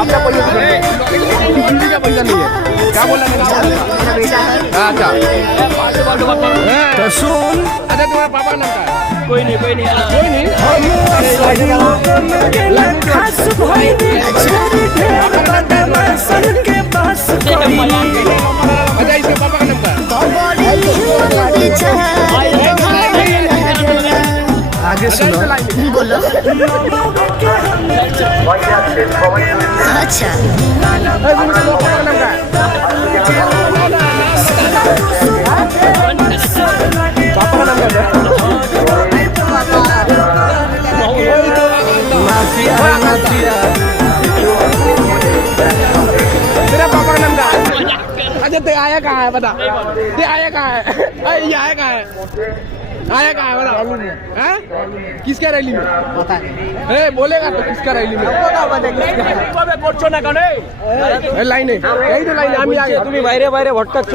आपका पैसा का पैसा नहीं है, क्या बोला अच्छा तो सुन। अच्छा तुम्हारा पापा का नाम क्या है? कोई नहीं कोई नहीं अच्छा इसके पापा का नाम क्या है? आगे सुनो बोलो। अच्छा तेरा पापा का नाम क्या है? अच्छा ते आया कहाँ है बता, ते आया कहाँ है? ये आया कहाँ है? आया कहाँ है बता? हैं? किसका रैली में? पता नहीं। बोलेगा तो किसका रैली में? लाइन है, यही तो लाइन है, हम ही आ गए। तुम्ही बाहेर बाहेर भटकत